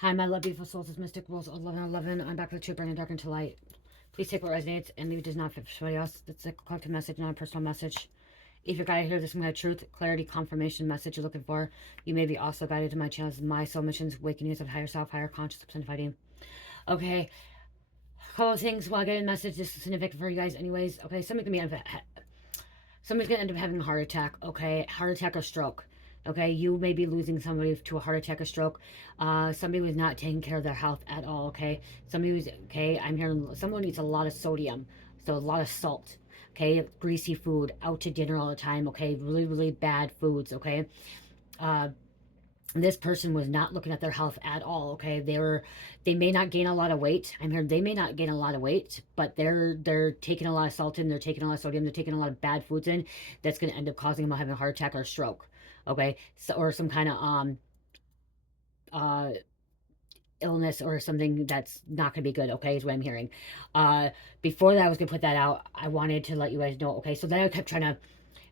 Hi, my love, beautiful souls. It's Mystic Rules 1111. I'm back with the truth, bringing dark into light. Please take what resonates and leave it does not fit for somebody else. It's a collective message, not a personal message. If you're guided here, this is some kind of truth, clarity, confirmation message you're looking for. You may be also guided to my channels, my soul missions, awakening of higher self, higher conscious, personified. Okay, a couple of things while I get a message. This is significant for you guys, anyways. Okay, somebody's gonna end up having a heart attack. Okay, heart attack or stroke. Okay, you may be losing somebody to a heart attack or stroke. Somebody was not taking care of their health at all. Okay, somebody was okay. I'm hearing someone eats a lot of sodium, so a lot of salt. Okay, greasy food, out to dinner all the time. Okay, really, really bad foods. Okay, uh, this person was not looking at their health at all. Okay, they may not gain a lot of weight. I'm here, they may not gain a lot of weight, but they're taking a lot of salt in, they're taking a lot of sodium, they're taking a lot of bad foods in. That's going to end up causing them having a heart attack or a stroke. Okay, so or some kind of uh illness or something that's not going to be good. Okay, is what I'm hearing. Before that I was going to put that out, I wanted to let you guys know. Okay, so then I kept trying to,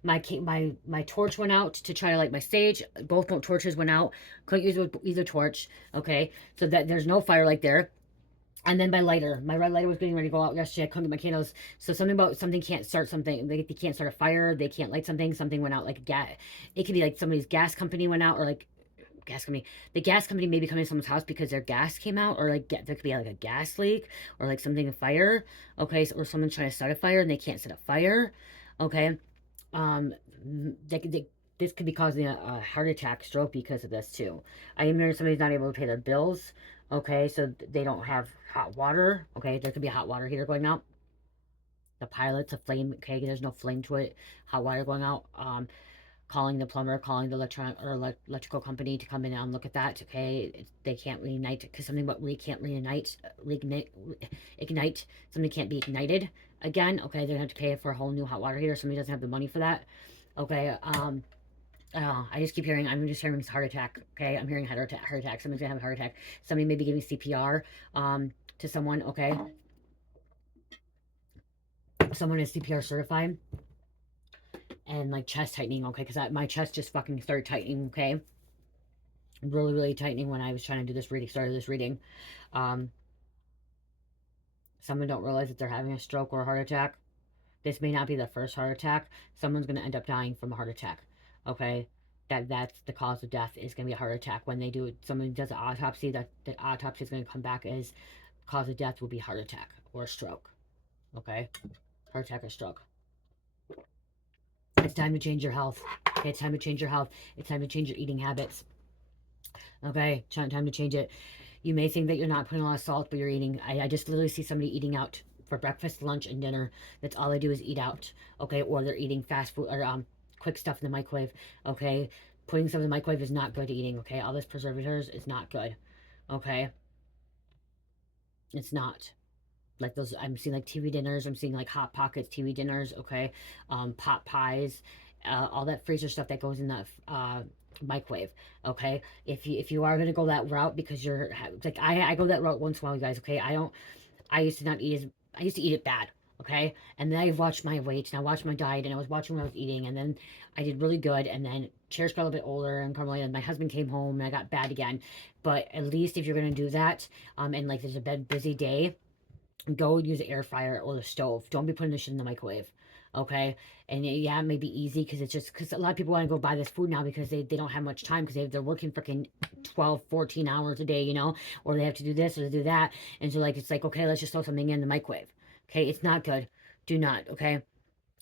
my torch went out to try to light my stage. Both torches went out. Couldn't use either torch. Okay, so that there's no firelight there. And then my red lighter was getting ready to go out yesterday. I couldn't get my candles. So something about something can't start something. They can't start a fire. They can't light something. Something went out like a gas. It could be like somebody's gas company went out, or like gas company. The gas company may be coming to someone's house because their gas came out, or like there could be like a gas leak, or like something a fire. Okay, so, or someone's trying to start a fire and they can't set a fire. Okay, um, this could be causing a heart attack, stroke because of this too. I am hearing somebody's not able to pay their bills. Okay, so they don't have hot water. Okay, there could be a hot water heater going out. The pilot's a flame. Okay, there's no flame to it. Hot water going out. Calling the plumber, calling the electrical company to come in and look at that. Okay, they can't reignite because something about can't ignite. Something can't be ignited again. Okay, they're gonna have to pay for a whole new hot water heater. Somebody doesn't have the money for that. Okay, I just keep hearing, I'm just hearing heart attack. Okay, I'm hearing heart attack. Someone's gonna have a heart attack. Somebody may be giving CPR to someone. Okay, someone is CPR certified. And like chest tightening. Okay, because my chest just fucking started tightening. Okay, really, really tightening when I was trying to do this reading. Started this reading. Um, Someone don't realize that they're having a stroke or a heart attack. This may not be the first heart attack. Someone's gonna end up dying from a heart attack. Okay, that's the cause of death, is gonna be a heart attack. When they do it, someone does an autopsy, that the autopsy is gonna come back as cause of death will be heart attack or stroke. Okay, heart attack or stroke. It's time to change your health. Okay, it's time to change your health. It's time to change your eating habits. Okay, time to change it. You may think that you're not putting a lot of salt, but you're eating. I just literally see somebody eating out for breakfast, lunch, and dinner. That's all they do is eat out. Okay, or they're eating fast food or quick stuff in the microwave. Okay, putting stuff in the microwave is not good eating. Okay, all this preservatives is not good. Okay, it's not. Like those, I'm seeing like TV dinners. I'm seeing like Hot Pockets TV dinners. Okay, pot pies, all that freezer stuff that goes in the microwave. Okay, if you are gonna go that route, because you're like I go that route once in a while, you guys. Okay, I don't. I used to not eat as I used to eat it bad. Okay, and then I watched my weight and I watched my diet and I was watching what I was eating, and then I did really good, and then Cherish got a little bit older and Carmelita, and my husband came home and I got bad again. But at least if you're gonna do that, and like there's a busy day, go use the air fryer or the stove. Don't be putting this shit in the microwave. Okay, and yeah, it may be easy because it's just because a lot of people want to go buy this food now because they don't have much time, because they're working freaking 12 14 hours a day, or they have to do this or do that, and so like it's like, okay, let's just throw something in the microwave. Okay, it's not good. Do not. Okay,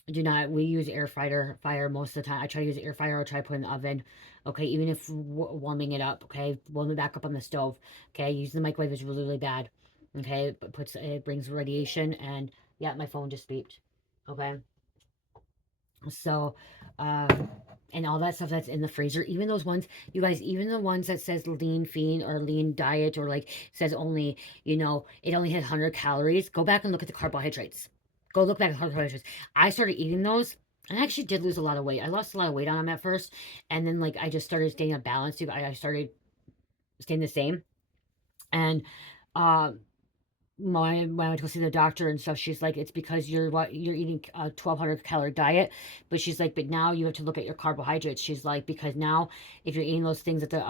do not. We use air fire most of the time. I try to use air fryer or try to put it in the oven. Okay, even if warming it up. Okay, warm it back up on the stove. Okay, using the microwave is really, really bad. Okay, it brings radiation, and yeah, my phone just beeped. Okay, so and all that stuff that's in the freezer, even those ones, you guys, even the ones that says lean fiend or lean diet, or like says only, it only has 100 calories. Go back and look at the carbohydrates. Go look back at the carbohydrates. I started eating those and I actually did lose a lot of weight. I lost a lot of weight on them at first, and then like I just started staying balanced. I started staying the same. And when I went to go see the doctor and stuff, she's like, it's because you're eating a 1,200 calorie diet. But she's like, but now you have to look at your carbohydrates. She's like, because now if you're eating those things at the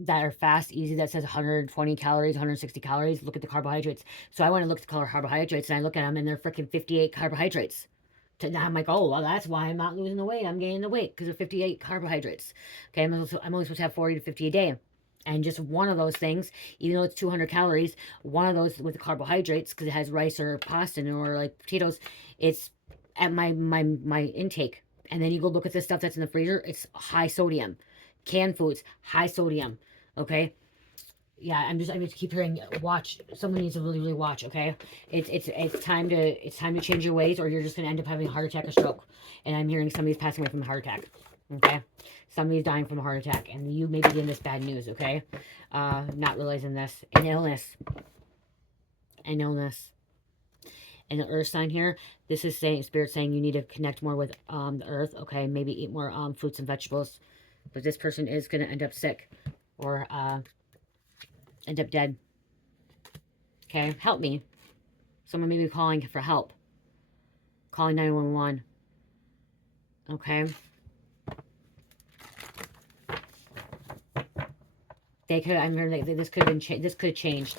that are fast, easy, that says 120 calories, 160 calories. Look at the carbohydrates. So I want to look at the color carbohydrates, and I look at them, and they're freaking 58 carbohydrates. I'm like, oh, well, that's why I'm not losing the weight. I'm gaining the weight because of 58 carbohydrates. Okay, I'm only supposed to have 40 to 50 a day. And just one of those things, even though it's 200 calories, one of those with the carbohydrates, because it has rice or pasta or like potatoes, it's at my intake. And then you go look at the stuff that's in the freezer, it's high sodium. Canned foods, high sodium. Okay, yeah, I'm just keep hearing watch. Someone needs to really watch. Okay, it's time to change your ways, or you're just gonna end up having a heart attack or stroke. And I'm hearing somebody's passing away from a heart attack. Okay, somebody's dying from a heart attack, and you may be getting this bad news. Okay, not realizing this, an illness, and the earth sign here. This is saying spirit saying you need to connect more with the earth. Okay, maybe eat more fruits and vegetables. But this person is gonna end up sick, or end up dead. Okay, help me. Someone may be calling for help. Calling 911. Okay. They could. I'm hearing this could have been. This could have changed.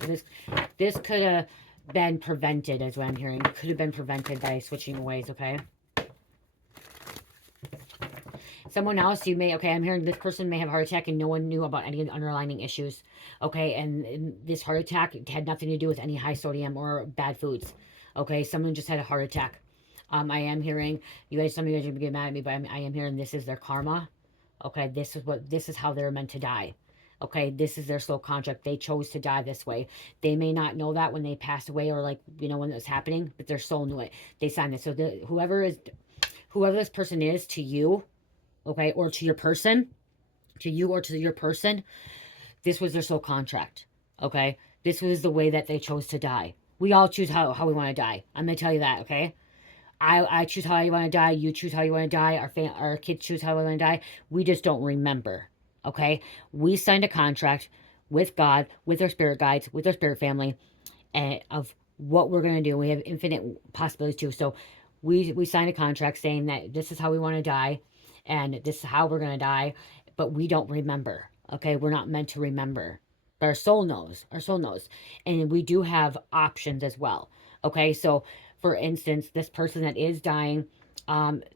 This could have been prevented, is what I'm hearing. It could have been prevented by switching ways. Okay. Someone else, you may, okay, I'm hearing this person may have a heart attack and no one knew about any underlying issues. Okay, and this heart attack had nothing to do with any high sodium or bad foods. Okay, someone just had a heart attack. I am hearing, you guys, some of you guys are going to get mad at me, but I am hearing this is their karma. Okay, this is how they're meant to die. Okay, this is their soul contract. They chose to die this way. They may not know that when they passed away, or like, you know, when it was happening, but their soul knew it. They signed it. So whoever this person is to you, okay, or to your person, to you or to your person, this was their soul contract, okay? This was the way that they chose to die. We all choose how we want to die. I'm going to tell you that, okay? I choose how you want to die. You choose how you want to die. Our kids choose how we want to die. We just don't remember, okay? We signed a contract with God, with our spirit guides, with our spirit family, and of what we're going to do. We have infinite possibilities too. So we signed a contract saying that this is how we want to die, and this is how we're going to die, but we don't remember. Okay, we're not meant to remember, but our soul knows. Our soul knows. And we do have options as well. Okay, so for instance, this person that is dying,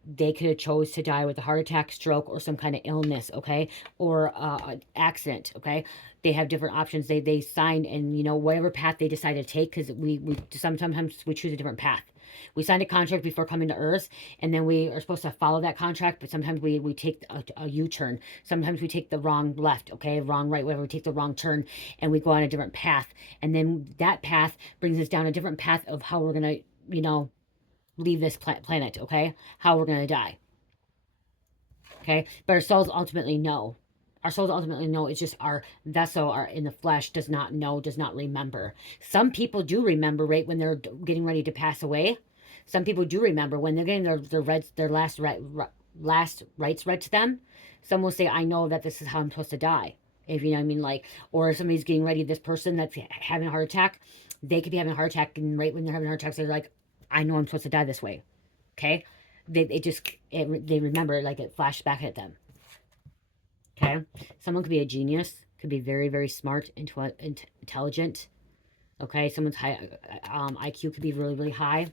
they could have chose to die with a heart attack, stroke, or some kind of illness, okay, or accident, okay. They have different options. They signed, and you know, whatever path they decide to take, because we sometimes we choose a different path. We signed a contract before coming to Earth, and then we are supposed to follow that contract, but sometimes we take a U-turn. Sometimes we take the wrong left, okay, wrong right, whatever. We take the wrong turn, and we go on a different path. And then that path brings us down a different path of how we're going to, you know, leave this planet, okay? How we're going to die, okay? But our souls ultimately know. Our souls ultimately know. It's just our vessel, our in the flesh, does not know, does not remember. Some people do remember right when they're getting ready to pass away. Some people do remember when they're getting their last rites read to them. Some will say, I know that this is how I'm supposed to die. If you know what I mean, like, or if somebody's getting ready, this person that's having a heart attack, they could be having a heart attack, and right when they're having a heart attack, they're like, I know I'm supposed to die this way. Okay? They remember, like, it flashed back at them. Okay? Someone could be a genius, could be very, very smart, intelligent. Okay? Someone's high IQ could be really, really high.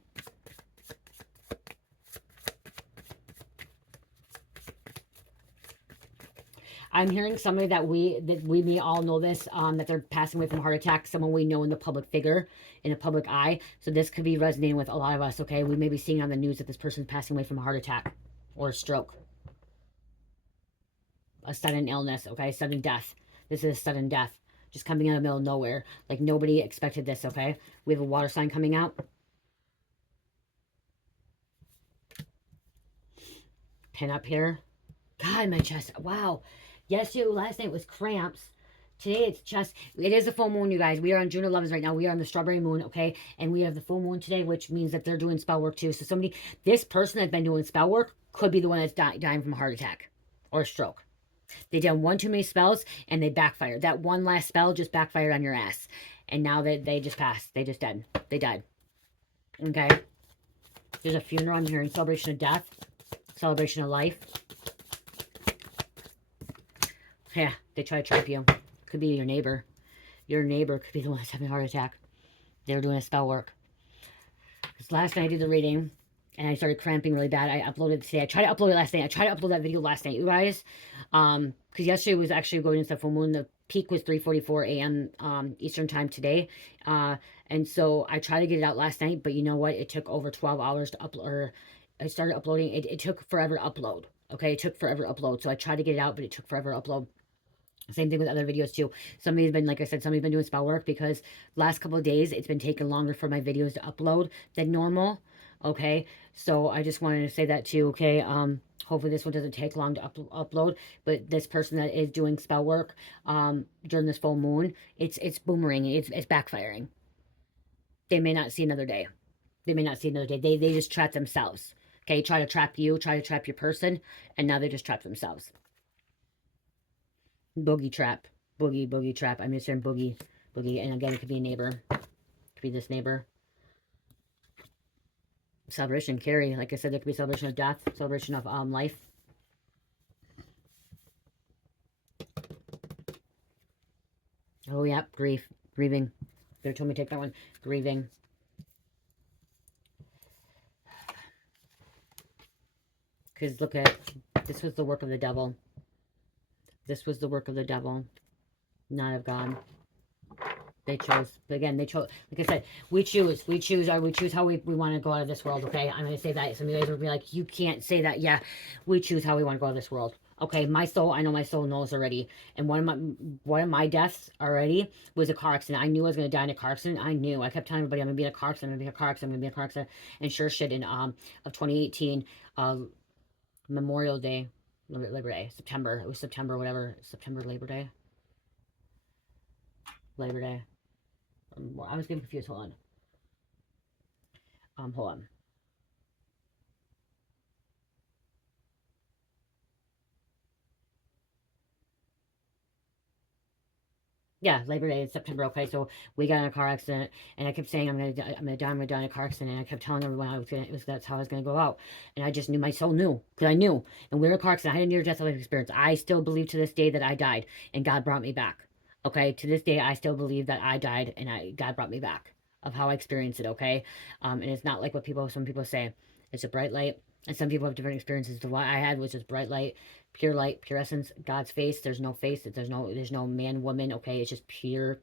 I'm hearing somebody that we may all know this, that they're passing away from a heart attack, someone we know in the public figure, in the public eye. So this could be resonating with a lot of us, okay? We may be seeing on the news that this person's passing away from a heart attack or a stroke. A sudden illness, okay? Sudden death. This is a sudden death. Just coming out of the middle of nowhere. Like nobody expected this, okay? We have a water sign coming out. Pin up here. God, my chest. Wow. Yes, last night was cramps. Today it's just, it is a full moon, you guys. We are on June 11th right now. We are on the strawberry moon, okay? And we have the full moon today, which means that they're doing spell work too. So this person that's been doing spell work could be the one that's dying from a heart attack or a stroke. They done one too many spells and they backfired. That one last spell just backfired on your ass. And now they just passed. They just dead. They died. Okay? There's a funeral on here in celebration of death. Celebration of life. Yeah, they try to trap you. could be your neighbor. Your neighbor could be the one that's having a heart attack. They were doing a spell work. Because last night I did the reading, and I started cramping really bad. I uploaded it today. I tried to upload it last night. I tried to upload that video last night, you guys. Because yesterday was actually going into the full moon. The peak was 3:44 a.m. Eastern time today. And so I tried to get it out last night, but you know what? It took over 12 hours to upload. Or I started uploading. It took forever to upload. Okay, it took forever to upload. So I tried to get it out, but it took forever to upload. Same thing with other videos too. Somebody's been, like I said, somebody's been doing spell work because last couple of days it's been taking longer for my videos to upload than normal. Okay, so I just wanted to say that too. Okay, hopefully this one doesn't take long to upload. But this person that is doing spell work during this full moon, it's boomeranging. It's backfiring. They may not see another day. They may not see another day. They just trap themselves. Okay, try to trap you, try to trap your person, and now they just trap themselves. Boogie trap. Boogie trap. I'm just saying boogie. And again, it could be a neighbor. It could be this neighbor. Celebration, carry. Like I said, there could be celebration of death, celebration of life. Oh, yeah, grief. Grieving. They told me to take that one. Grieving. Because look at, this was the work of the devil. This was the work of the devil, not of God. They chose. But again, they chose. Like I said, we choose how we want to go out of this world, okay? I'm going to say that. Some of you guys will be like, you can't say that. Yeah, we choose how we want to go out of this world. Okay, my soul, I know my soul knows already. And one of my deaths already was a car accident. I knew I was going to die in a car accident. I knew. I kept telling everybody, I'm going to be in a car accident. I'm going to be in a car accident. I'm going to be in a car accident. And sure shit, in of 2018, Memorial Day, Labor Day, September. It was September, whatever. September, Labor Day. Labor Day. I was getting confused. Hold on. Hold on. Yeah, Labor Day in September. Okay, so we got in a car accident, and I kept saying I'm gonna die in a car accident. And I kept telling everyone that's how I was gonna go out. And I just knew, my soul knew, because I knew. And we were in a car accident. I had a near-death life experience. I still believe to this day that I died, and God brought me back. Okay, to this day, I still believe that I died, and God brought me back. Of how I experienced it. Okay, and it's not like what some people say. It's a bright light, and some people have different experiences. The one I had was just bright light, pure essence, God's face. There's no face. There's no man, woman. Okay, it's just pure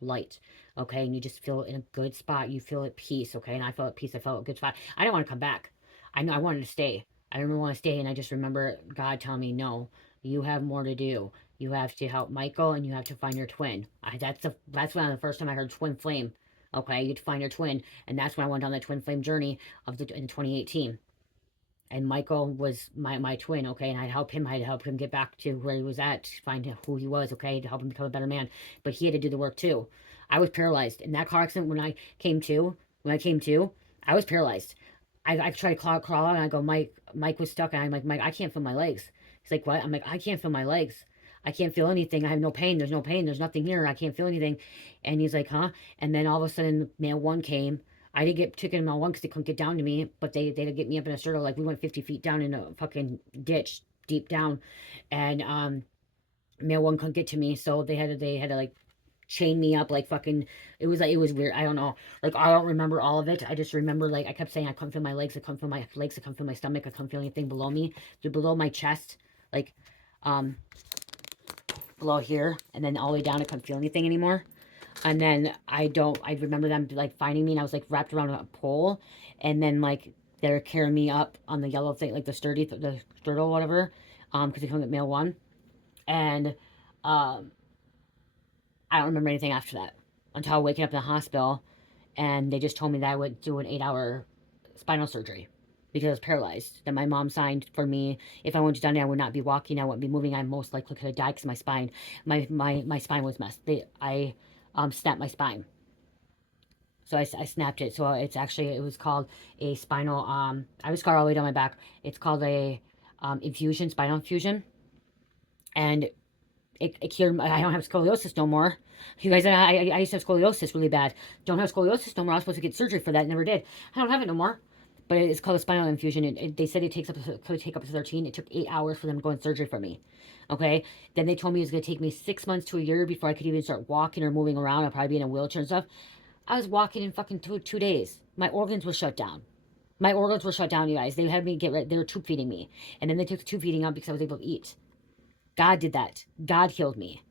light. Okay, and you just feel in a good spot. You feel at peace. Okay, and I felt at peace. I felt a good spot. I didn't want to come back. I know I wanted to stay. I didn't want to stay, and I just remember God telling me, no, you have more to do. You have to help Michael, and you have to find your twin. That's when the first time I heard twin flame. Okay, you find your twin, and that's when I went on that twin flame journey in 2018. And Michael was my twin, okay, and I'd help him get back to where he was at, find who he was, okay, to help him become a better man. But he had to do the work too. I was paralyzed in that car accident. When I came to, I was paralyzed. I tried to crawl out, and I go, Mike was stuck, and I'm like, Mike, I can't feel my legs. He's like, what? I'm like, I can't feel my legs. I can't feel anything. I have no pain. There's no pain. There's nothing here. I can't feel anything. And he's like, huh? And then all of a sudden, male one came. I didn't get taken in male one because they couldn't get down to me, but they did get me up in a circle. Like, we went 50 feet down in a fucking ditch, deep down. And male one couldn't get to me, so they had to like chain me up like fucking. It was weird. I don't know. Like, I don't remember all of it. I just remember, like, I kept saying I couldn't feel my legs. I couldn't feel my legs. I couldn't feel my stomach. I couldn't feel anything below me. Below my chest, like, below here, and then all the way down, I couldn't feel anything anymore. And then I remember them like finding me, and I was like wrapped around a pole, and then like they're carrying me up on the yellow thing, like the sturtle, whatever, because they come at male one. And I don't remember anything after that until waking up in the hospital, and they just told me that I would do an 8-hour spinal surgery because I was paralyzed. That my mom signed for me. If I went to Dundee, I would not be walking. I wouldn't be moving. I most likely could have died because my spine was messed. I snapped my spine. So I snapped it. So it was called a spinal, I was scarred all the way down my back. It's called a spinal infusion. And it cured, I don't have scoliosis no more. You guys, I used to have scoliosis really bad. Don't have scoliosis no more. I was supposed to get surgery for that. Never did. I don't have it no more. But it's called a spinal infusion. They said it could take up to 13. It took 8 hours for them to go in surgery for me. Okay? Then they told me it was going to take me 6 months to a year before I could even start walking or moving around. I'd probably be in a wheelchair and stuff. I was walking in fucking two days. My organs were shut down. My organs were shut down, you guys. They had me get ready. They were tube feeding me. And then they took the tube feeding out because I was able to eat. God did that. God healed me.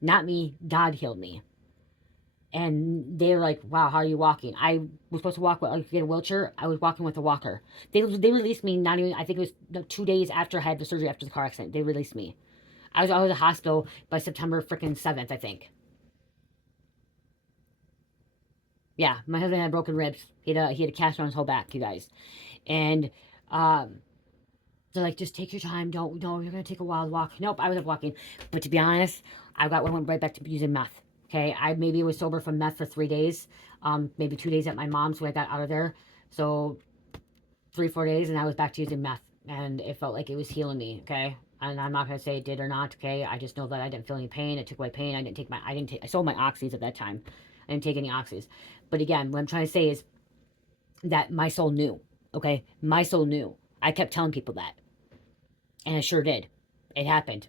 Not me. God healed me. And they were like, wow, how are you walking? I was supposed to walk with, get a wheelchair. I was walking with a walker. They released me not even, I think it was 2 days after I had the surgery after the car accident. They released me. I was out of the hospital by September freaking 7th, I think. Yeah, my husband had broken ribs. He had a cast on his whole back, you guys. And they're like, just take your time. Don't, no, you're going to take a wild walk. Nope, I was up walking. But to be honest, I went right back to using meth. Okay, I maybe was sober from meth for 3 days. Maybe 2 days at my mom's when I got out of there. So 3-4 days, and I was back to using meth. And it felt like it was healing me, okay? And I'm not going to say it did or not, okay? I just know that I didn't feel any pain. It took away pain. I sold my oxys at that time. I didn't take any oxys. But again, what I'm trying to say is that my soul knew, okay? My soul knew. I kept telling people that. And I sure did. It happened.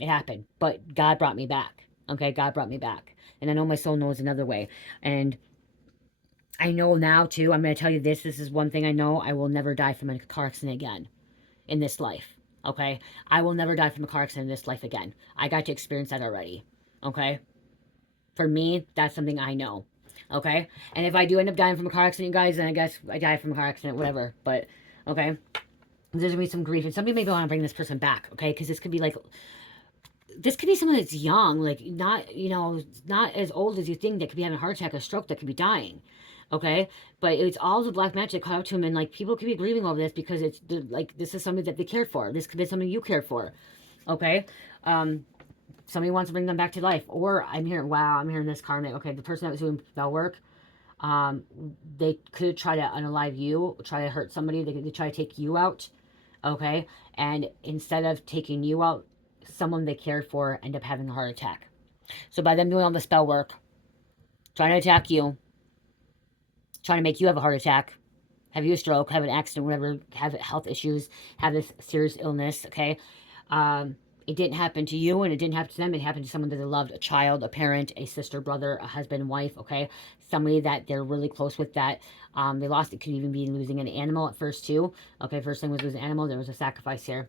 It happened. But God brought me back. Okay, God brought me back. And I know my soul knows another way. And I know now, too, I'm going to tell you this. This is one thing I know. I will never die from a car accident again in this life. Okay? I will never die from a car accident in this life again. I got to experience that already. Okay? For me, that's something I know. Okay? And if I do end up dying from a car accident, you guys, then I guess I die from a car accident, whatever. But, okay? There's going to be some grief. And somebody maybe want to bring this person back, okay? Because this could be like... This could be someone that's young, like not, you know, not as old as you think, that could be having a heart attack or stroke, that could be dying, okay? But it's all the black magic caught up to him, and like people could be grieving over this because it's like this is something that they cared for. This could be something you cared for, okay? Somebody wants to bring them back to life, or I'm hearing this karmic. Okay, the person that was doing Spellwork, they could try to unalive you, try to hurt somebody. They could try to take you out, okay? And instead of taking you out, someone they cared for end up having a heart attack. So by them doing all the spell work, trying to attack you, trying to make you have a heart attack, have you a stroke, have an accident, whatever, have health issues, have this serious illness, okay? It didn't happen to you, and it didn't happen to them. It happened to someone that they loved, a child, a parent, a sister, brother, a husband, wife, okay? Somebody that they're really close with that they lost. It could even be losing an animal at first, too. Okay, first thing was losing an animal. There was a sacrifice here.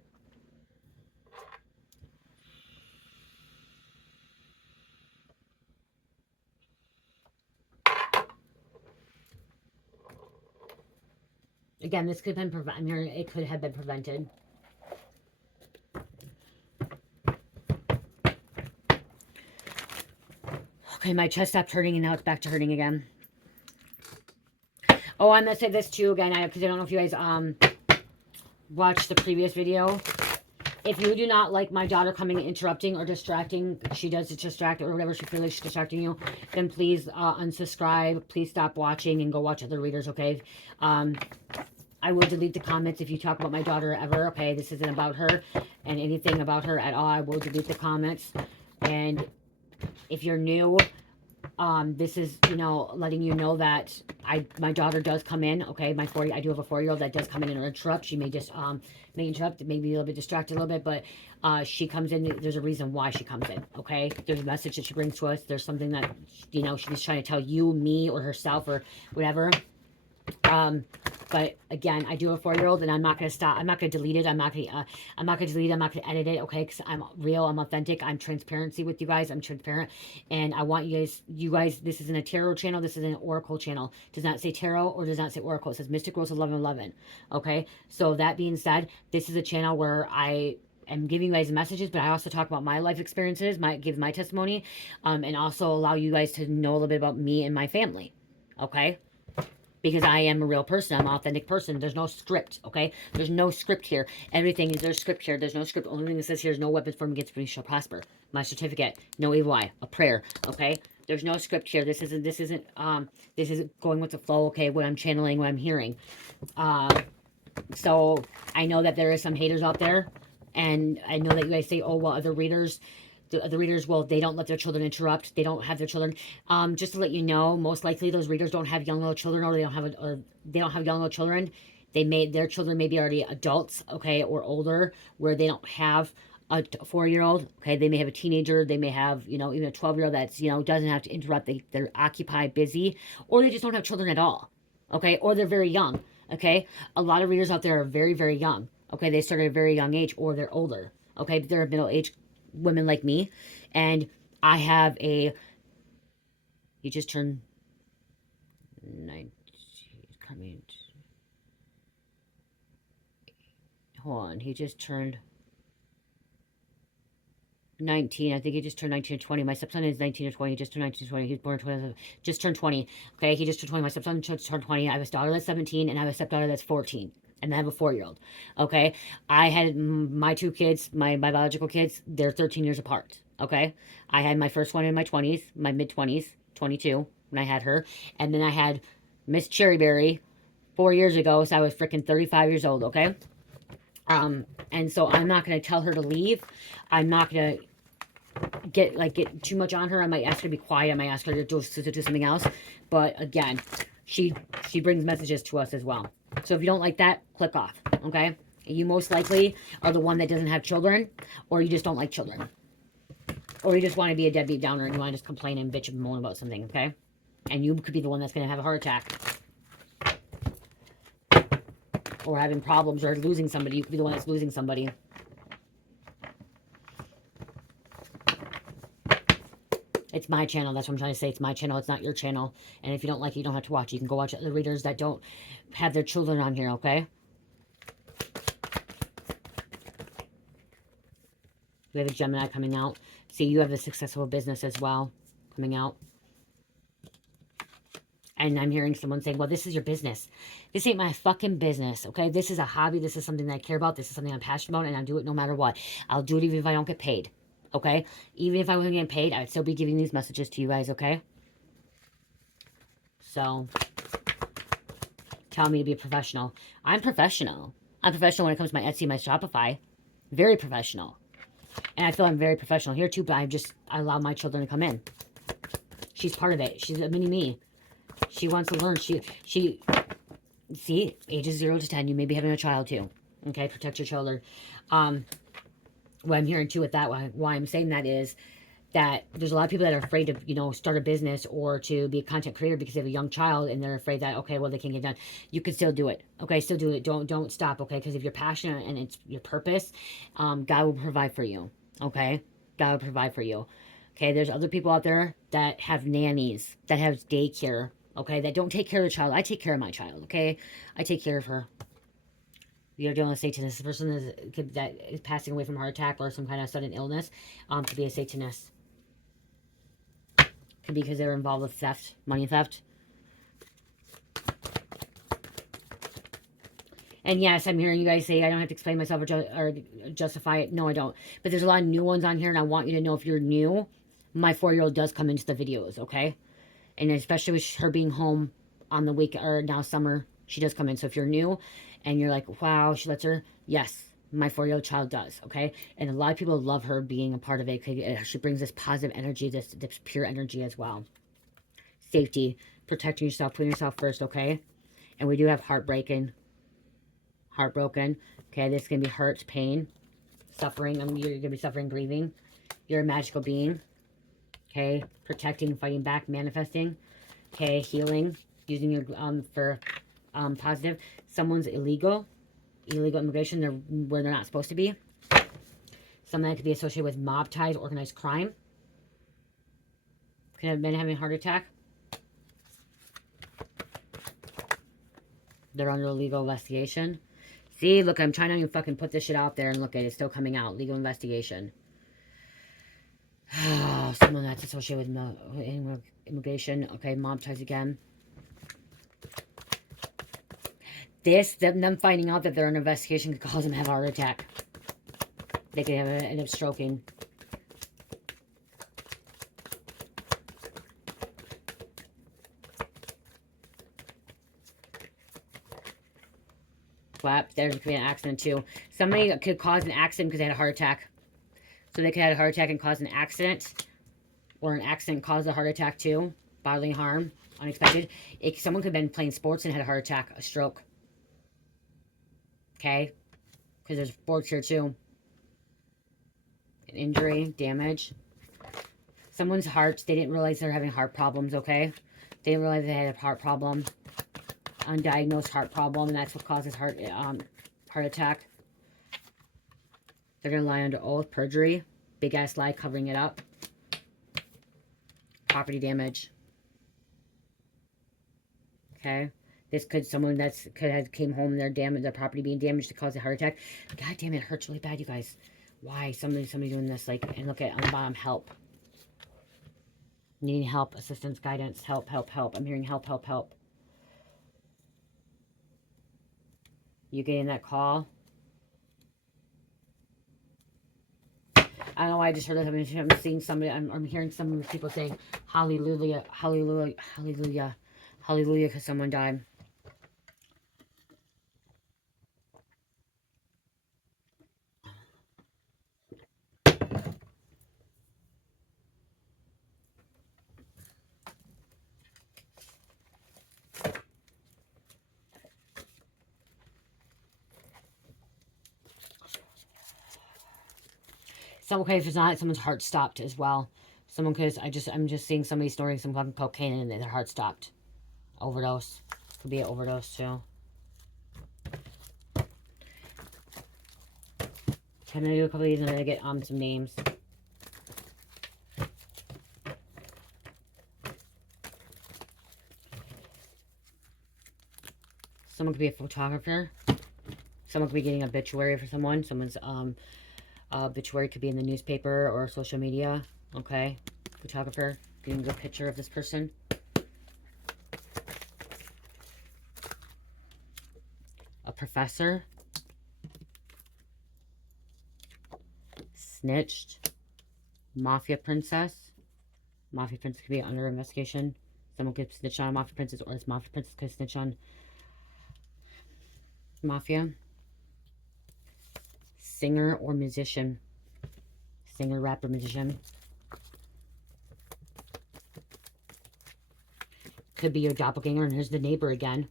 Again, this could have been it could have been prevented. Okay, my chest stopped hurting and now it's back to hurting again. Oh, I'm gonna say this too again, because I don't know if you guys watched the previous video. If you do not like my daughter coming and interrupting or distracting, she does distract or whatever, she feels like she's distracting you, then please unsubscribe. Please stop watching and go watch other readers, okay? I will delete the comments if you talk about my daughter ever, okay? This isn't about her and anything about her at all. I will delete the comments. And if you're new, this is, you know, letting you know that my daughter does come in, okay? I do have a 4-year-old that does come in and interrupt. She may just, may interrupt, maybe a little bit distracted a little bit, but she comes in, there's a reason why she comes in, okay? There's a message that she brings to us. There's something that, you know, she's trying to tell you, me, or herself, or whatever. But again, I do have a 4-year-old, and I'm not going to stop. I'm not going to delete it. I'm not going to delete it. I'm not going to edit it. Okay. Cause I'm real. I'm authentic. I'm transparency with you guys. I'm transparent. And I want you guys, this isn't a tarot channel. This is an oracle channel. It does not say tarot or does not say oracle. It says Mystic Rose 1111. Okay. So that being said, this is a channel where I am giving you guys messages, but I also talk about my life experiences, give my testimony, and also allow you guys to know a little bit about me and my family. Okay. Because I am a real person. I'm an authentic person. There's no script, okay? There's no script here. Everything is, there's script here. There's no script. Only thing that says here is no weapons formed against me shall prosper. My certificate. No evil eye. A prayer, okay? There's no script here. This isn't going with the flow, okay? What I'm channeling, what I'm hearing. So I know that there is some haters out there. And I know that you guys say, oh, well, other readers The readers will, they don't let their children interrupt. They don't have their children. Just to let you know, most likely those readers don't have young little children, or they don't have young little children. Their children may be already adults, okay, or older, where they don't have a 4-year-old, okay. They may have a teenager. They may have, you know, even a 12-year-old that's, you know, doesn't have to interrupt. They're occupied, busy, or they just don't have children at all, okay, or they're very young, okay. A lot of readers out there are very, very young, okay. They started at a very young age, or they're older, okay. But they're middle-aged women like me, and I have he just turned 19, coming. Hold on, he just turned 19. I think he just turned 19 or 20. My stepson is 19 or 20. He just turned 19 or 20. He's born 20, just turned 20. Okay, he just turned 20. My stepson just turned 20. I have a daughter that's 17, and I have a stepdaughter that's 14. And I have a 4-year-old. Okay, I had my 2 kids, my biological kids, they're 13 years apart. Okay, I had my first one in my 20s, my mid-20s, 22, when I had her. And then I had Miss Cherryberry 4 years ago, so I was freaking 35 years old, okay? And so I'm not going to tell her to leave. I'm not going to get too much on her. I might ask her to be quiet. I might ask her to do something else. But again, she brings messages to us as well. So if you don't like that, click off, okay? You most likely are the one that doesn't have children, or you just don't like children. Or you just want to be a deadbeat downer and you want to just complain and bitch and moan about something, okay? And you could be the one that's going to have a heart attack. Or having problems, or losing somebody. You could be the one that's losing somebody. It's my channel. That's what I'm trying to say. It's my channel. It's not your channel. And if you don't like it, you don't have to watch it. You can go watch other readers that don't have their children on here, okay? We have a Gemini coming out. See, you have a successful business as well coming out. And I'm hearing someone saying, well, this is your business. This ain't my fucking business, okay? This is a hobby. This is something that I care about. This is something I'm passionate about, and I do it no matter what. I'll do it even if I don't get paid, okay? Even if I wasn't getting paid, I'd still be giving these messages to you guys, okay? So, tell me to be a professional. I'm professional. I'm professional when it comes to my Etsy, my Shopify. Very professional. And I feel I'm very professional here, too, but I allow my children to come in. She's part of it. She's a mini-me. She wants to learn. She, see, ages 0 to 10, you may be having a child too. Okay, protect your children. What I'm hearing too with that, why I'm saying that is that there's a lot of people that are afraid to, you know, start a business or to be a content creator because they have a young child and they're afraid that, okay, well, they can't get done. You can still do it. Okay, still do it. Don't stop, okay? Because if you're passionate and it's your purpose, God will provide for you, okay? God will provide for you. Okay, there's other people out there that have nannies, that have daycare, okay, that don't take care of the child. I take care of my child, okay? I take care of her. You're dealing with Satanist. The person that is passing away from a heart attack or some kind of sudden illness could be a Satanist. Could be because they're involved with theft, money theft. And yes, I'm hearing you guys say I don't have to explain myself or justify it. No, I don't. But there's a lot of new ones on here, and I want you to know if you're new, my 4-year-old does come into the videos, okay? And especially with her being home on the week, or now summer, she does come in. So if you're new and you're like, wow, she lets her, yes, my 4-year-old child does, okay? And a lot of people love her being a part of it. She brings this positive energy, this pure energy as well. Safety, protecting yourself, putting yourself first, okay? And we do have heartbroken. Okay, this is going to be hurt, pain, suffering. I mean, you're going to be suffering, grieving. You're a magical being. Okay, protecting, fighting back, manifesting. Okay, healing, using your for positive. Someone's illegal immigration. They're where they're not supposed to be. Someone that could be associated with mob ties, organized crime. Could have been having a heart attack. They're under legal investigation. See, look, I'm trying to even fucking put this shit out there, and look at it, it's still coming out. Legal investigation. Someone that's associated with immigration. Okay, mob ties again. Them finding out that they're in investigation could cause them to have a heart attack. They could end up stroking. There's could be an accident too. Somebody could cause an accident because they had a heart attack. So they could have a heart attack and cause an accident, or an accident caused a heart attack too. Bodily harm, unexpected. Someone could have been playing sports and had a heart attack, a stroke. Okay? Because there's sports here too. An injury, damage. Someone's heart, they didn't realize they're having heart problems, okay? They didn't realize they had a heart problem. Undiagnosed heart problem, and that's what causes heart attack. They're going to lie under oath, perjury. Big ass lie covering it up. Property damage. Okay? This could, someone that's could have came home, their property being damaged to cause a heart attack. God damn it, it hurts really bad, you guys. Why? Somebody doing this, like, and look at on the bottom, help. Needing help, assistance, guidance, help, help, help. I'm hearing help, help, help. You getting that call? I don't know why I just heard that. I'm seeing somebody, I'm hearing some people saying, hallelujah, hallelujah, hallelujah, hallelujah, because someone died. Okay, if it's not, someone's heart stopped as well. Someone could, I'm just seeing somebody snorting some fucking cocaine and their heart stopped. Overdose. Could be an overdose too. I'm gonna do a couple of these and I'm gonna get some names. Someone could be a photographer. Someone could be getting an obituary for someone. Someone's obituary could be in the newspaper or social media. Okay, photographer getting a good picture of this person. A professor. Snitched. Mafia princess. Mafia princess could be under investigation. Someone could snitch on a mafia princess, or this mafia princess could snitch on mafia. Singer or musician. Singer, rapper, musician. Could be your doppelganger, and here's the neighbor again.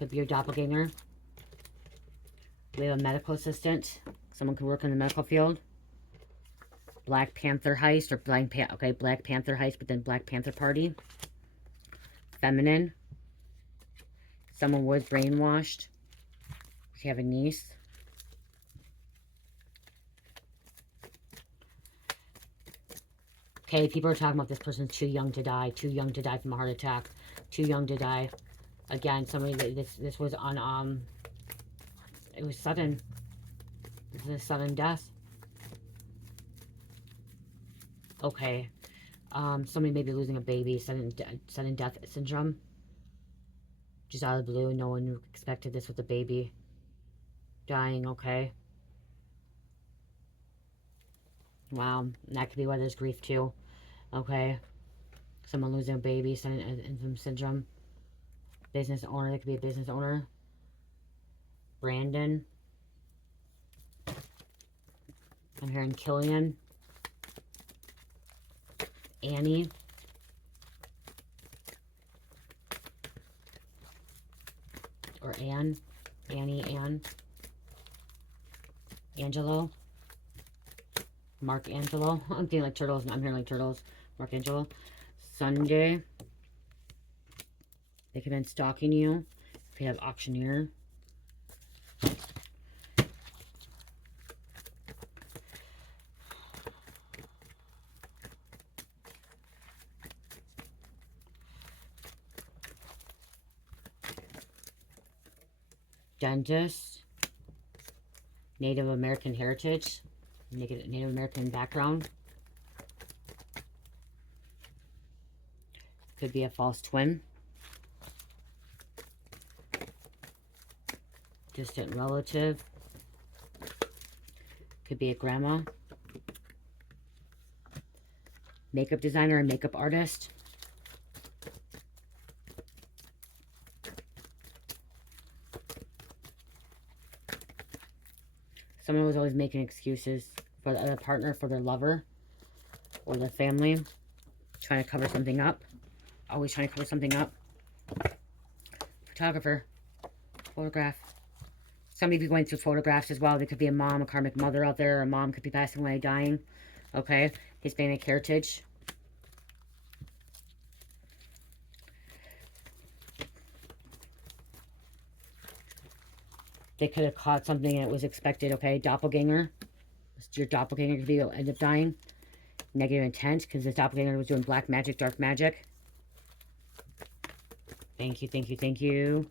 Could be your doppelganger. We have a medical assistant. Someone could work in the medical field. Black Panther heist, or Black Panther heist, but then Black Panther party. Feminine. Someone was brainwashed. You have a niece. Okay, people are talking about this person's too young to die. Too young to die from a heart attack. Too young to die. Again, somebody that this was on it was sudden. This is a sudden death. Okay. Somebody may be losing a baby. Sudden death syndrome. Just out of the blue. No one expected this with a baby dying, okay? Wow. That could be why there's grief too. Okay. Someone losing a baby, sudden syndrome. Business owner. That could be a business owner. Brandon. I'm hearing Killian. Annie. Or Anne. Annie, Anne. Angelo. Mark Angelo. I'm feeling like turtles. I'm hearing like turtles. Mark Angelo. Sunday. They could have been stalking you. If you have auctioneer. Dentist. Native American heritage. Native American background. Could be a false twin. Distant relative. Could be a grandma. Makeup designer and makeup artist. Someone was always making excuses for the other partner, for their lover, or their family. Trying to cover something up. Always trying to cover something up. Photographer. Photograph. Somebody could be going through photographs as well. There could be a mom, a karmic mother out there. Or a mom could be passing away, dying. Okay. Hispanic heritage. They could have caught something that was expected. Okay. Doppelganger. Your doppelganger could be end up dying. Negative intent, because this doppelganger was doing black magic, dark magic. Thank you, thank you, thank you.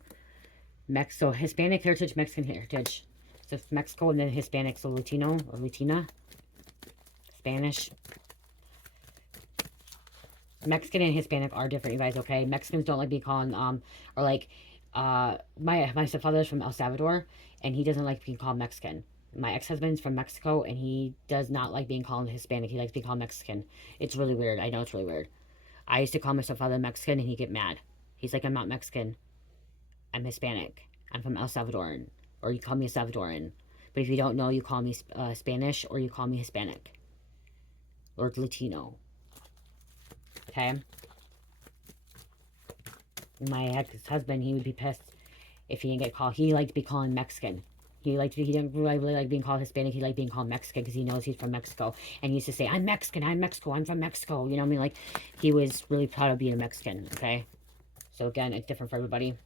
So Hispanic heritage, Mexican heritage. So Mexico and then Hispanic, so Latino or Latina. Spanish. Mexican and Hispanic are different, you guys, okay? Mexicans don't like being called, or like, my stepfather is from El Salvador, and he doesn't like being called Mexican. My ex-husband's from Mexico, and he does not like being called Hispanic. He likes being called Mexican. It's really weird. I know it's really weird. I used to call my stepfather Mexican, and he'd get mad. He's like, I'm not Mexican. I'm Hispanic. I'm from El Salvador. Or you call me a Salvadoran. But if you don't know, you call me Spanish, or you call me Hispanic. Or Latino. Okay? My ex-husband, he would be pissed if he didn't get called. He liked to be called Mexican. He didn't really like being called Hispanic. He liked being called Mexican because he knows he's from Mexico. And he used to say, I'm Mexican, I'm Mexico, I'm from Mexico. You know what I mean? Like, he was really proud of being a Mexican, okay? So again, it's different for everybody.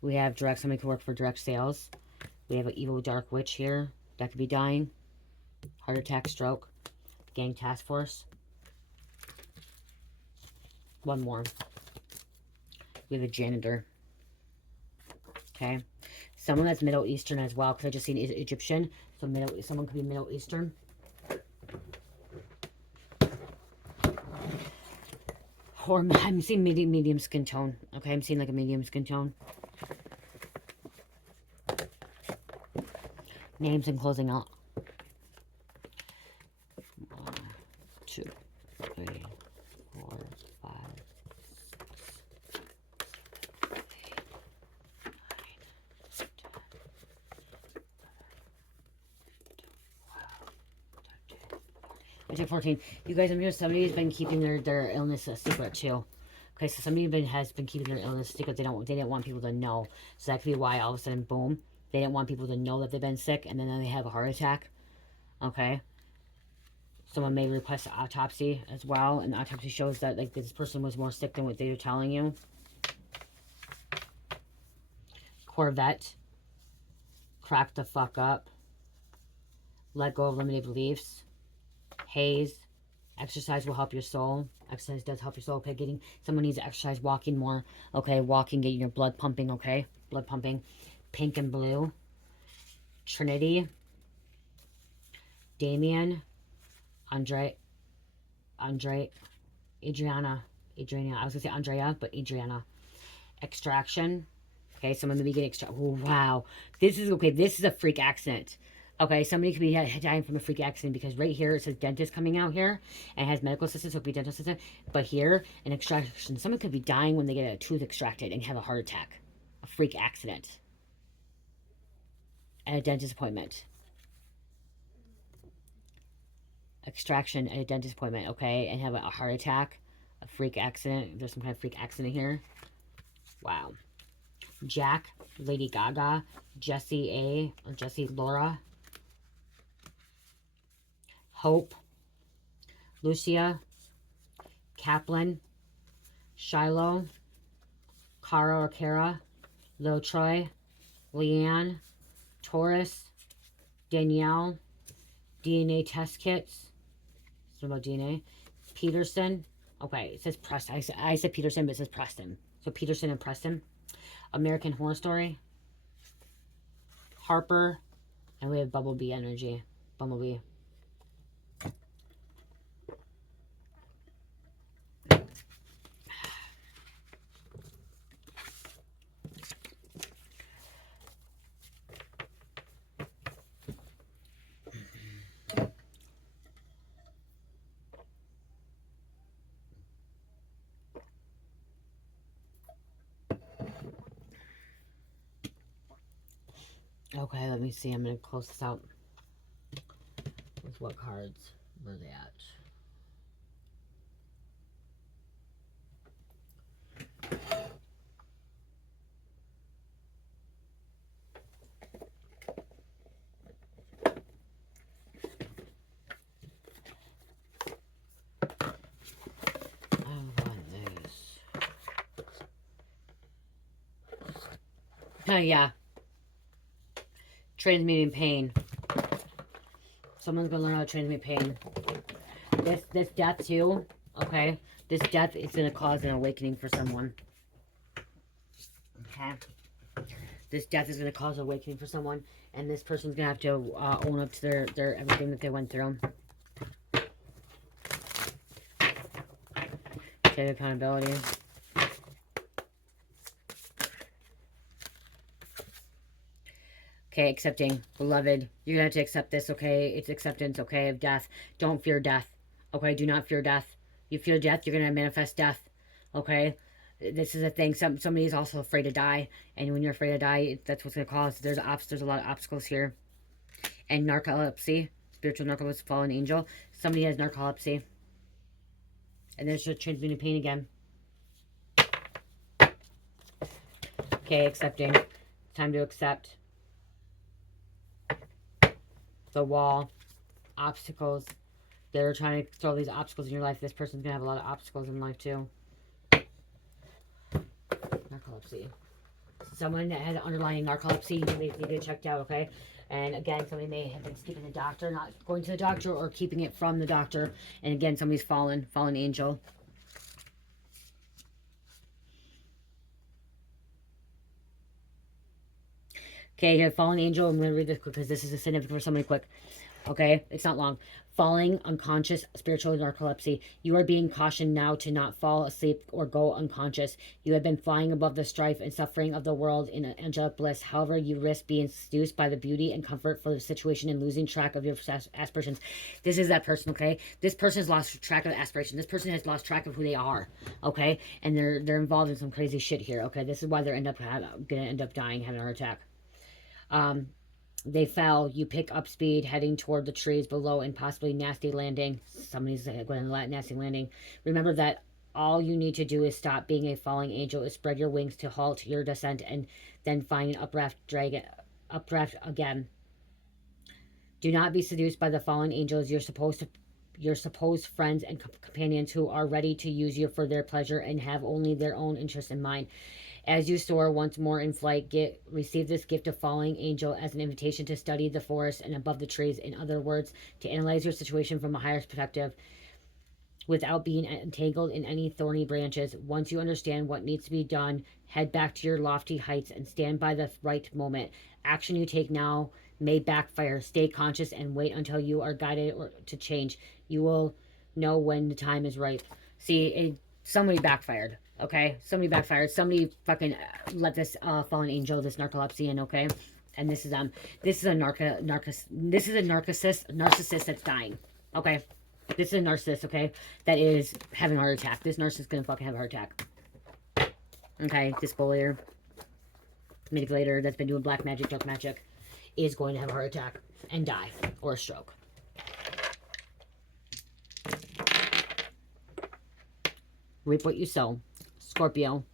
We have direct, somebody could work for direct sales. We have an evil dark witch here. That could be dying. Heart attack, stroke. Gang task force. One more. We have a janitor. Okay. Someone that's Middle Eastern as well, because I just seen Egyptian. So someone could be Middle Eastern. Or I'm seeing medium skin tone. Okay, I'm seeing like a medium skin tone. Names and closing out. 1, 2, 3, 4, 5, 6, 8, 9, 10, 12, 13, 14. You guys, I'm here. Somebody's been keeping their illness a secret too. Okay, so somebody has been keeping their illness secret. They didn't want people to know. So that could be why all of a sudden, boom, they didn't want people to know that they've been sick, and then they have a heart attack. Okay. Someone may request an autopsy as well, and the autopsy shows that like this person was more sick than what they were telling you. Corvette. Crack the fuck up. Let go of limited beliefs. Haze. Exercise will help your soul. Exercise does help your soul. Okay, someone needs to exercise, walking more. Okay, walking, getting your blood pumping. Okay, blood pumping. Pink and blue. Trinity. Damien. Adriana. I was gonna say Andrea, but Adriana. Extraction. Okay, someone may be getting extra. Oh, wow. This is okay. This is a freak accident. Okay, somebody could be dying from a freak accident because right here it says dentist coming out here and has medical assistant, so it could be dental assistant. But here, an extraction. Someone could be dying when they get a tooth extracted and have a heart attack. A freak accident. At a dentist appointment. Extraction at a dentist appointment, okay, and have a heart attack. A freak accident. There's some kind of freak accident here. Wow. Jack, Lady Gaga, Jessie A, or Jessie Laura. Hope, Lucia, Kaplan, Shiloh, Cara or Kara, Lo Troy, Leanne, Taurus, Danielle, DNA test kits. It's about DNA. Peterson. Okay, it says Preston. I said Peterson, but it says Preston. So Peterson and Preston. American Horror Story. Harper. And we have Bumblebee energy. Bumblebee. Okay, let me see. I'm going to close this out. With what cards were they at? Oh, yeah. Transmuting pain. Someone's going to learn how to transmute pain. This death, too, okay? This death is going to cause an awakening for someone. Okay? This death is going to cause an awakening for someone. And this person's going to have to own up to their everything that they went through. Take accountability. Okay, accepting. Beloved, you're going to have to accept this, okay? It's acceptance, okay, of death. Don't fear death, okay? Do not fear death. You fear death, you're going to manifest death, okay? This is a thing. Somebody is also afraid to die. And when you're afraid to die, that's what's going to cause. There's a lot of obstacles here. And narcolepsy, spiritual narcolepsy, fallen angel. Somebody has narcolepsy. And there's just transmuting pain again. Okay, accepting. Time to accept. The wall. Obstacles. They're trying to throw these obstacles in your life. This person's going to have a lot of obstacles in life too. Narcolepsy. Someone that has underlying narcolepsy, you need to get checked out, okay? And again, somebody may have been skipping the doctor, not going to the doctor, or keeping it from the doctor. And again, somebody's fallen angel. Okay, here, fallen angel. I'm going to read this quick because this is a significant for somebody quick. Okay, it's not long. Falling unconscious, spiritual narcolepsy. You are being cautioned now to not fall asleep or go unconscious. You have been flying above the strife and suffering of the world in angelic bliss. However, you risk being seduced by the beauty and comfort for the situation and losing track of your aspirations. This is that person, okay? This person has lost track of aspiration. This person has lost track of who they are, okay? And they're involved in some crazy shit here, okay? This is why they're gonna end up dying, having a heart attack. They fell. You pick up speed, heading toward the trees below and possibly nasty landing. Somebody's going to nasty landing. Remember that all you need to do is stop being a falling angel, is spread your wings to halt your descent, and then find an updraft again. Do not be seduced by the fallen angels. Your supposed friends and companions who are ready to use you for their pleasure and have only their own interest in mind. As you soar once more in flight, receive this gift of falling angel as an invitation to study the forest and above the trees. In other words, to analyze your situation from a higher perspective without being entangled in any thorny branches. Once you understand what needs to be done, head back to your lofty heights and stand by the right moment. Action you take now may backfire. Stay conscious and wait until you are guided to change. You will know when the time is right. See, somebody backfired. Okay, somebody backfired. Somebody fucking let this fallen angel, this narcolepsy in. Okay, and this is a narcissist that's dying. Okay, this is a narcissist. Okay, that is having a heart attack. This narcissist is gonna fucking have a heart attack. Okay, this bullier, manipulator that's been doing black magic, dark magic, is going to have a heart attack and die or a stroke. Reap what you sow. Scorpio,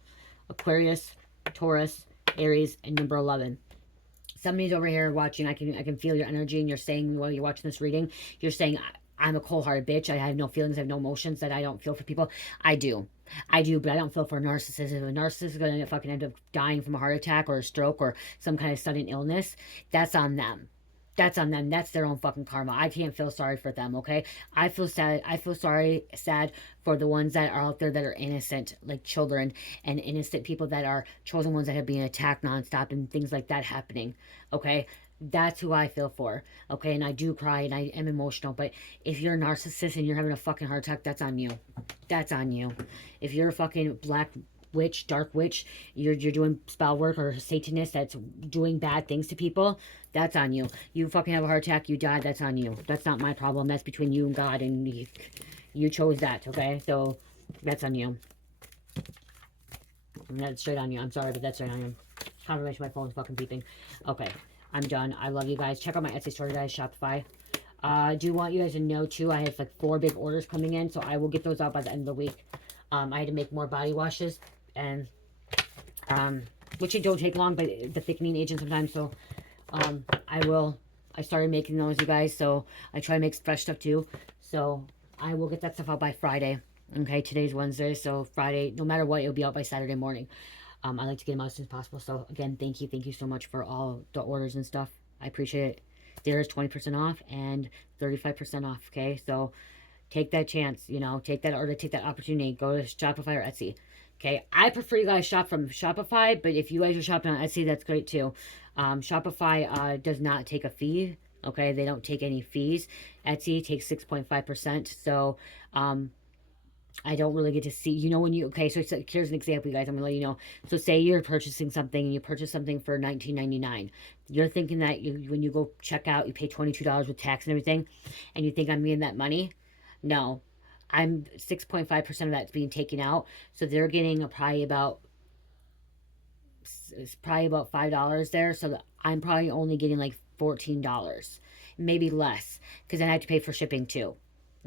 Aquarius, Taurus, Aries, and number 11. Somebody's over here watching. I can feel your energy, and you're saying while you're watching this reading, you're saying, I'm a cold-hearted bitch. I have no feelings. I have no emotions. That I don't feel for people. I do, but I don't feel for a narcissist. If a narcissist is going to fucking end up dying from a heart attack or a stroke or some kind of sudden illness, that's on them. That's on them. That's their own fucking karma. I can't feel sorry for them, okay? I feel sad. I feel sad for the ones that are out there that are innocent, like children, and innocent people that are chosen ones that have been attacked nonstop and things like that happening, okay? That's who I feel for, okay? And I do cry and I am emotional, but if you're a narcissist and you're having a fucking heart attack, that's on you. That's on you. If you're a fucking black witch, dark witch, you're doing spell work, or a satanist that's doing bad things to people, that's on you. You fucking have a heart attack, you die, that's on you. That's not my problem. That's between you and God, and you chose that, okay? So that's on you. And that's straight on you. I'm sorry, but that's straight on you. Confirmation, my phone's fucking beeping. Okay. I'm done. I love you guys. Check out my Etsy store, guys. Shopify. I do want you guys to know, too, I have like 4 big orders coming in, so I will get those out by the end of the week. I had to make more body washes, and which it don't take long, but the thickening agent sometimes, so I started making those, you guys, so I try to make fresh stuff, too, so I will get that stuff out by Friday. Okay, today's Wednesday, so Friday, no matter what, it'll be out by Saturday morning. I like to get them out as soon as possible, so again, thank you so much for all the orders and stuff. I appreciate it. There's 20% off and 35% off, okay? So take that chance, you know, take that order, take that opportunity. Go to Shopify or Etsy, okay? I prefer you guys shop from Shopify, but if you guys are shopping on Etsy, that's great too. Shopify does not take a fee, okay? They don't take any fees. Etsy takes 6.5%, so I don't really get to see, you know, when you, okay, so here's an example, you guys, I'm going to let you know. So say you're purchasing something, and you purchase something for $19.99. You're thinking that when you go check out, you pay $22 with tax and everything, and you think I'm getting that money. No, I'm 6.5% of that's being taken out. So they're getting probably about $5 there. So I'm probably only getting like $14, maybe less, because then I have to pay for shipping too.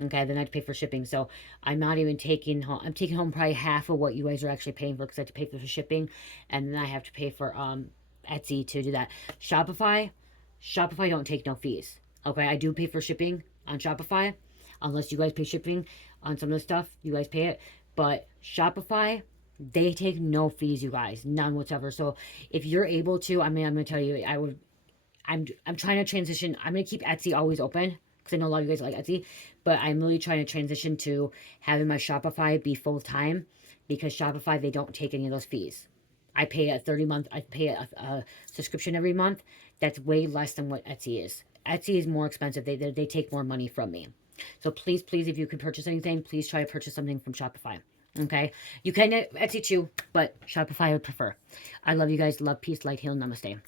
Okay, then I have to pay for shipping. So I'm not even taking home, I'm taking home probably half of what you guys are actually paying for, because I have to pay for the shipping, and then I have to pay for Etsy to do that. Shopify don't take no fees. Okay, I do pay for shipping on Shopify, unless you guys pay shipping on some of the stuff, you guys pay it. But Shopify, they take no fees, you guys, none whatsoever. So if you're able to, I mean, I'm gonna tell you, I'm trying to transition. I'm gonna keep Etsy always open, because I know a lot of you guys like Etsy, but I'm really trying to transition to having my Shopify be full time, because Shopify, they don't take any of those fees. I pay I pay a subscription every month. That's way less than what Etsy is. Etsy is more expensive. They take more money from me. So please, if you can purchase anything, please try to purchase something from Shopify. Okay? You can Etsy too, but Shopify I would prefer. I love you guys. Love, peace, light, heal, namaste.